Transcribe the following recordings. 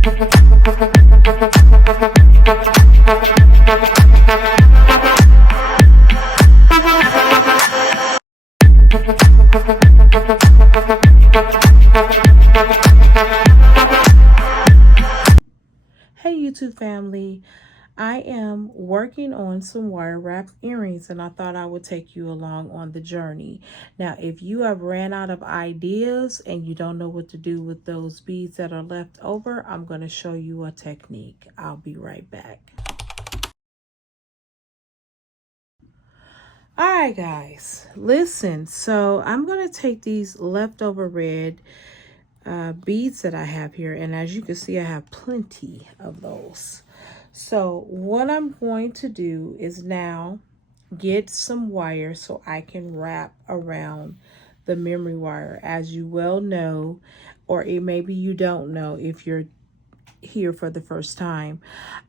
Hey YouTube family, I am working on some wire wrap earrings and I thought I would take you along on the journey. Now, if you have ran out of ideas and you don't know what to do with those beads that are left over, I'm going to show you a technique. I'll be right back. All right, guys, listen. So I'm going to take these leftover red beads that I have here, and as you can see, I have plenty of those. So what I'm going to do is now get some wire so I can wrap around the memory wire. As you well know, or maybe you don't know if you're here for the first time,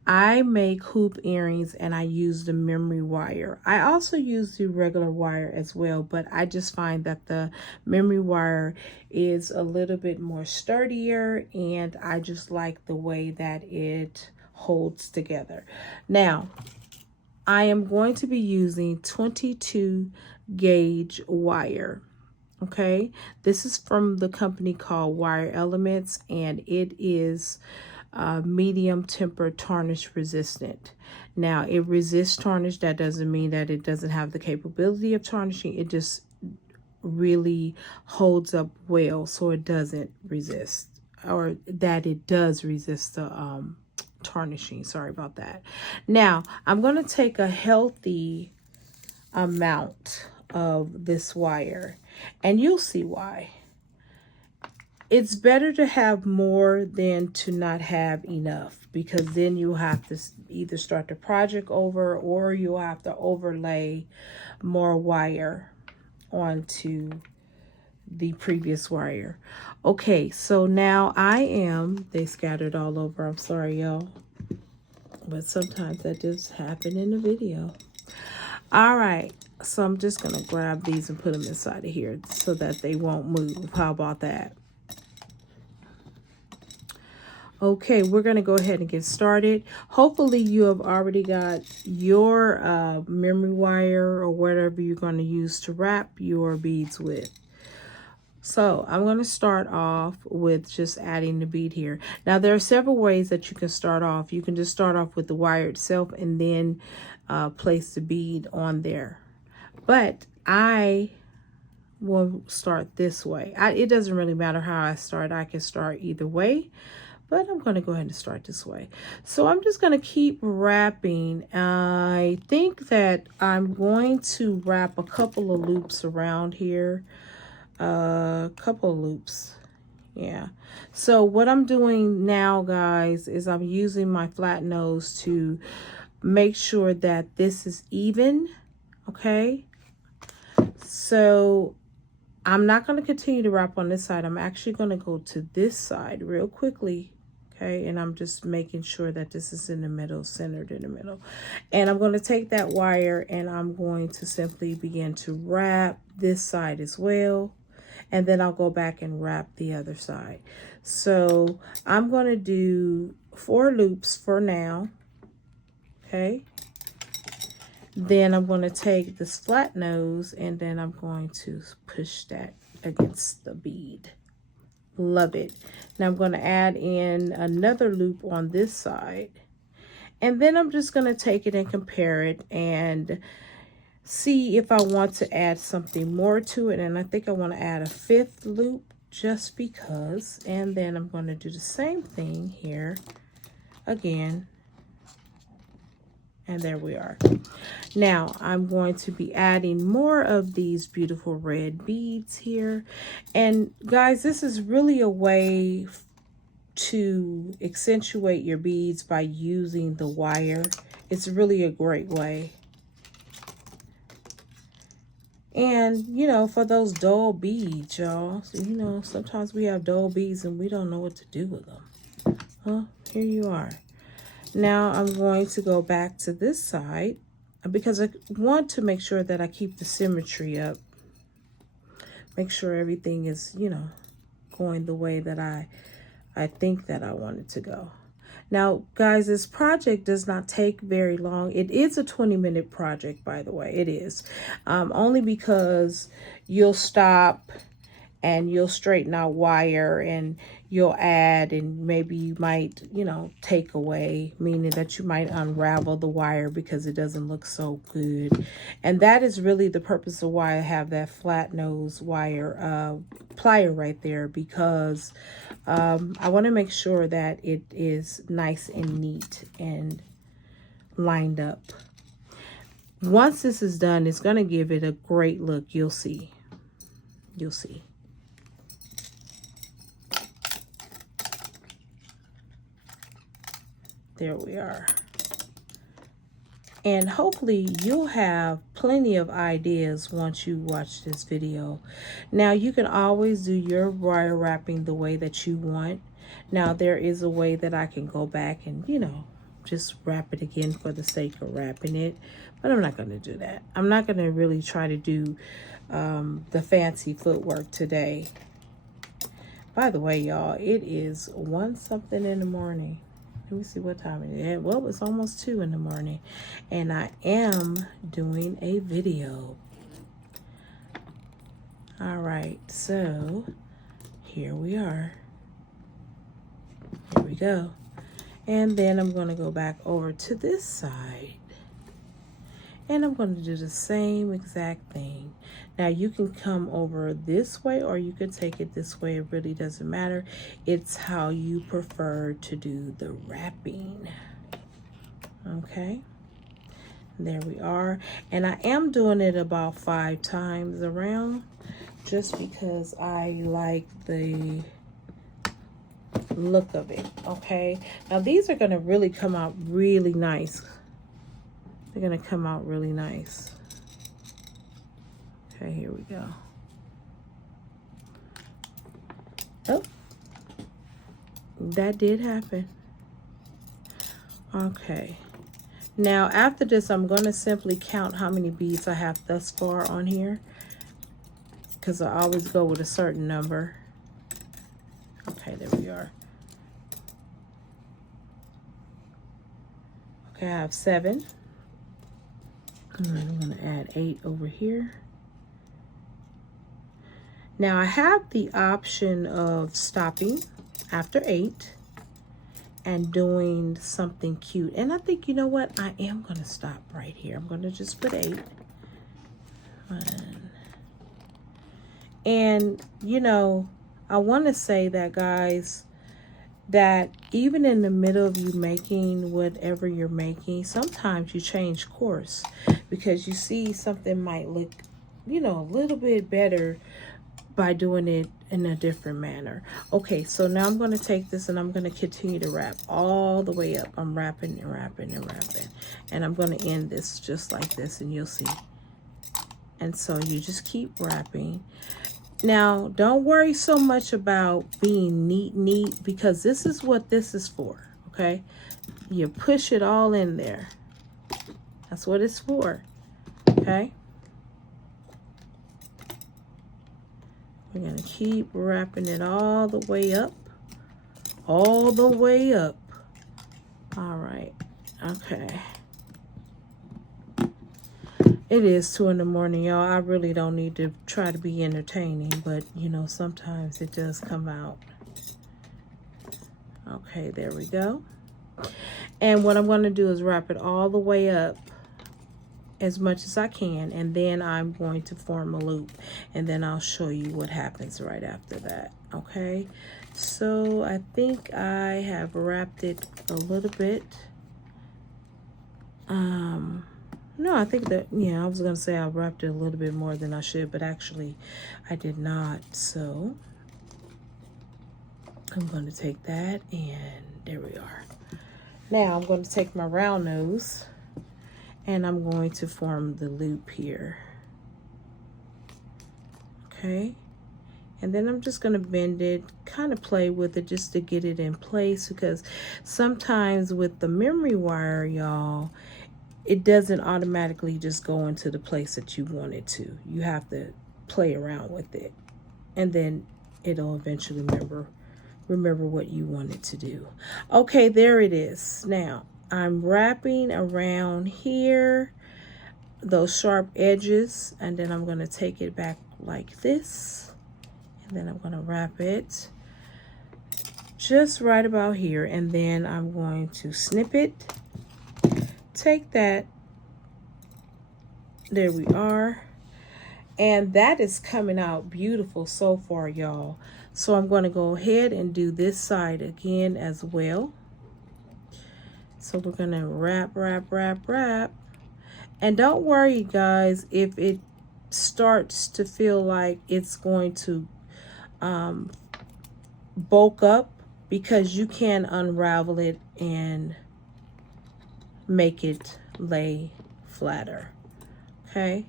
I make hoop earrings and I use the memory wire. I also use the regular wire as well, but I just find that the memory wire is a little bit more sturdier and I just like the way that it holds together. Now, I am going to be using 22 gauge wire. Okay, this is from the company called Wire Elements, and it is medium temper tarnish resistant. Now, it resists tarnish. That doesn't mean that it doesn't have the capability of tarnishing. It just really holds up well, so it doesn't resist, or that it does resist the tarnishing. Sorry about that. Now, I'm going to take a healthy amount of this wire, and you'll see why. It's better to have more than to not have enough, because then you'll have to either start the project over or you'll have to overlay more wire onto the previous wire. Okay, so now they scattered all over. I'm sorry, y'all, but sometimes that just happen in the video. All right, so I'm just gonna grab these and put them inside of here so that they won't move. How about that? Okay, we're going to go ahead and get started. Hopefully you have already got your memory wire or whatever you're going to use to wrap your beads with. So I'm going to start off with just adding the bead here. Now, there are several ways that you can start off. You can just start off with the wire itself and then place the bead on there. But I will start this way. It doesn't really matter how I start. I can start either way, but I'm going to go ahead and start this way. So I'm just going to keep wrapping. I think that I'm going to wrap a couple of loops around here. A couple of loops. Yeah. So what I'm doing now, guys, is I'm using my flat nose to make sure that this is even. Okay. So I'm not going to continue to wrap on this side. I'm actually going to go to this side real quickly. Okay, and I'm just making sure that this is in the middle, centered in the middle. And I'm going to take that wire and I'm going to simply begin to wrap this side as well. And then I'll go back and wrap the other side. So I'm going to do 4 loops for now. Okay. Then I'm going to take this flat nose and then I'm going to push that against the bead. Love it. Now I'm going to add in another loop on this side. And then I'm just going to take it and compare it and see if I want to add something more to it. And I think I want to add a 5th loop just because. And then I'm going to do the same thing here again. And there we are. Now I'm going to be adding more of these beautiful red beads here. And guys, this is really a way to accentuate your beads by using the wire. It's really a great way. And, you know, for those dull beads, y'all, so, you know, sometimes we have dull beads and we don't know what to do with them. Well, here you are. Now I'm going to go back to this side because I want to make sure that I keep the symmetry up. Make sure everything is, you know, going the way that I I think that I want it to go. Now, guys, this project does not take very long. It is a 20-minute project, by the way. It is. Only because you'll stop and you'll straighten out wire and you'll add, and maybe you might, you know, take away, meaning that you might unravel the wire because it doesn't look so good. And that is really the purpose of why I have that flat nose wire plier right there, because I want to make sure that it is nice and neat and lined up. Once this is done, it's going to give it a great look. You'll see. You'll see. There we are. And hopefully you'll have plenty of ideas once you watch this video. Now, you can always do your wire wrapping the way that you want. Now, there is a way that I can go back and, you know, just wrap it again for the sake of wrapping it. But I'm not going to do that. I'm not going to really try to do the fancy footwork today. By the way, y'all, it is 1 something in the morning. Let me see what time it is. Well, it's almost 2 in the morning. And I am doing a video. All right. So, here we are. Here we go. And then I'm going to go back over to this side. And I'm going to do the same exact thing. Now, you can come over this way or you could take it this way. It really doesn't matter. It's how you prefer to do the wrapping. Okay. There we are. And I am doing it about 5 times around just because I like the look of it. Okay. Now, these are going to really come out really nice. They're going to come out really nice. Okay, here we go. Oh, that did happen. Okay. Now, after this, I'm going to simply count how many beads I have thus far on here, because I always go with a certain number. Okay, there we are. Okay, I have 7. And I'm going to add 8 over here. Now, I have the option of stopping after 8 and doing something cute. And I think, you know what? I am going to stop right here. I'm going to just put 8. 1. And, you know, I want to say that, guys, that even in the middle of you making whatever you're making, sometimes you change course because you see something might look, you know, a little bit better by doing it in a different manner. Okay, so now I'm going to take this and I'm going to continue to wrap all the way up. I'm wrapping and wrapping and wrapping. And I'm going to end this just like this and you'll see. And so you just keep wrapping. Now, don't worry so much about being neat, because this is what this is for, okay? You push it all in there. That's what it's for, okay? We're going to keep wrapping it all the way up. All the way up. All right. Okay. It is 2 in the morning, y'all. I really don't need to try to be entertaining, but, you know, sometimes it does come out. Okay, there we go. And what I'm going to do is wrap it all the way up as much as I can, and then I'm going to form a loop, and then I'll show you what happens right after that. Okay, so I think I have wrapped it a little bit. No, I think that, yeah, I was gonna say I wrapped it a little bit more than I should, but actually I did not. So I'm going to take that, and there we are. Now I'm going to take my round nose and I'm going to form the loop here. Okay. And then I'm just going to bend it, kind of play with it just to get it in place, because sometimes with the memory wire, y'all, it doesn't automatically just go into the place that you want it to. You have to play around with it, and then it'll eventually remember what you wanted to do. Okay, there it is. Now I'm wrapping around here, those sharp edges, and then I'm going to take it back like this, and then I'm going to wrap it just right about here, and then I'm going to snip it, take that, there we are, and that is coming out beautiful so far, y'all. So I'm going to go ahead and do this side again as well. So we're going to wrap, and don't worry guys if it starts to feel like it's going to bulk up, because you can unravel it and make it lay flatter. Okay,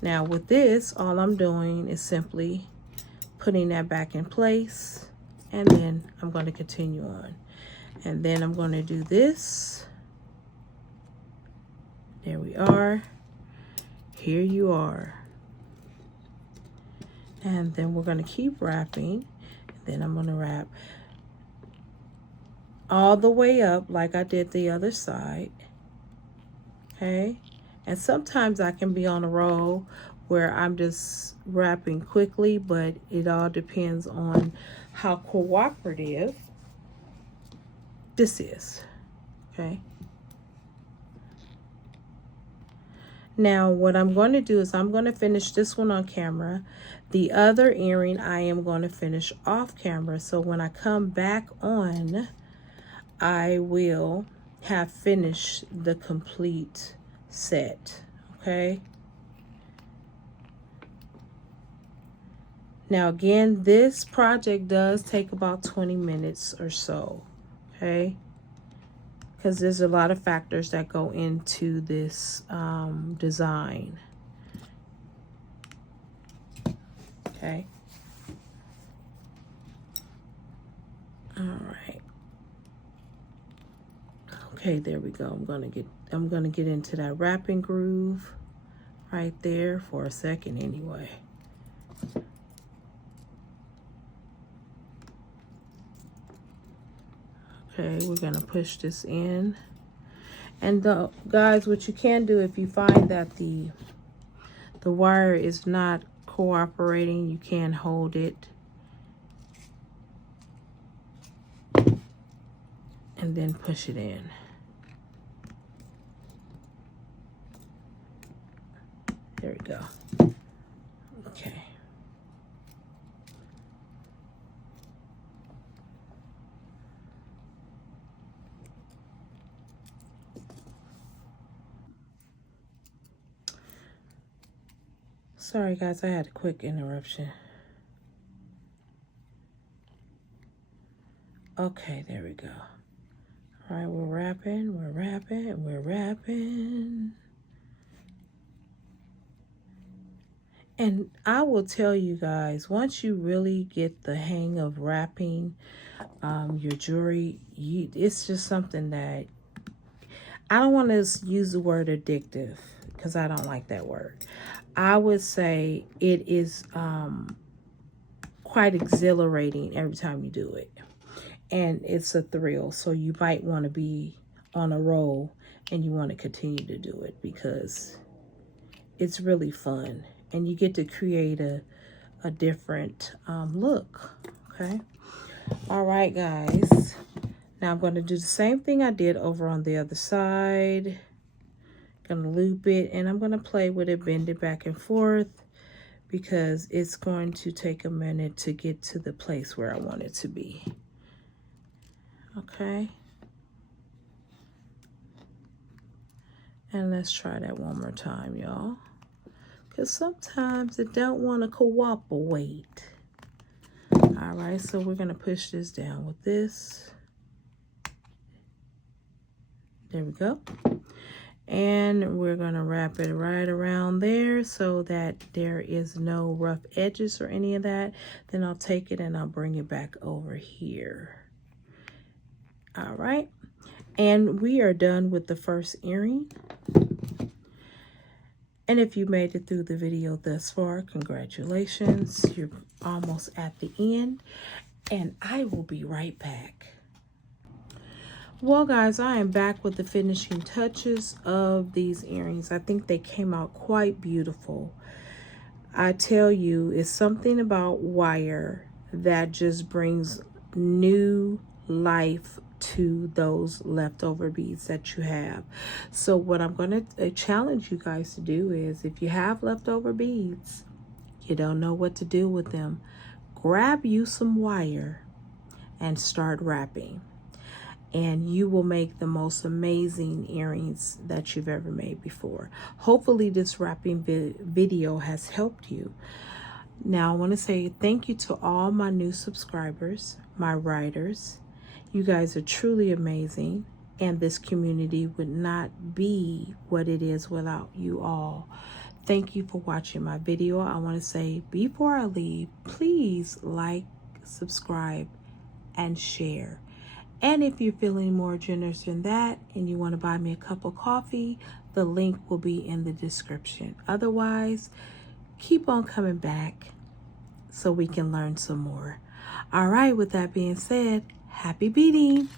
now with this, all I'm doing is simply putting that back in place, and then I'm going to continue on, and then I'm going to do this. There we are. Here you are. And then we're going to keep wrapping, and then I'm going to wrap all the way up like I did the other side. Okay, and sometimes I can be on a roll where I'm just wrapping quickly, but it all depends on how cooperative this is. Okay, now what I'm going to do is I'm going to finish this one on camera. The other earring I am going to finish off camera, so when I come back on, I will have finished the complete set. Okay, now again, this project does take about 20 minutes or so. Okay, because there's a lot of factors that go into this design. Okay, all right. Okay, there we go. I'm gonna get into that wrapping groove right there for a second anyway. Okay, we're gonna push this in. And guys, what you can do if you find that the wire is not cooperating, you can hold it and then push it in. There we go. Okay. Sorry guys, I had a quick interruption. Okay, there we go. All right, we're wrapping. And I will tell you guys, once you really get the hang of wrapping your jewelry, it's just something that, I don't want to use the word addictive because I don't like that word. I would say it is quite exhilarating every time you do it. And it's a thrill. So you might want to be on a roll and you want to continue to do it because it's really fun. And you get to create a different look. Okay. All right, guys. Now I'm going to do the same thing I did over on the other side. Gonna loop it, and I'm gonna play with it, bend it back and forth, because it's going to take a minute to get to the place where I want it to be. Okay, and let's try that one more time, y'all, because sometimes it don't want to cooperate. All right, so we're gonna push this down with this. There we go. And we're going to wrap it right around there so that there is no rough edges or any of that. Then I'll take it and I'll bring it back over here. All right. And we are done with the first earring. And if you made it through the video thus far, congratulations. You're almost at the end. and I will be right back. Well, guys, I am back with the finishing touches of these earrings. I think they came out quite beautiful. I tell you, it's something about wire that just brings new life to those leftover beads that you have. So what I'm going to challenge you guys to do is, if you have leftover beads, you don't know what to do with them, grab you some wire and start wrapping. And you will make the most amazing earrings that you've ever made before. Hopefully this wrapping video has helped you. Now I want to say thank you to all my new subscribers, my writers. You guys are truly amazing, and this community would not be what it is without you all. Thank you for watching my video. I want to say, before I leave, please like, subscribe, and share. And if you're feeling more generous than that and you want to buy me a cup of coffee, the link will be in the description. Otherwise, keep on coming back so we can learn some more. All right, with that being said, happy beading.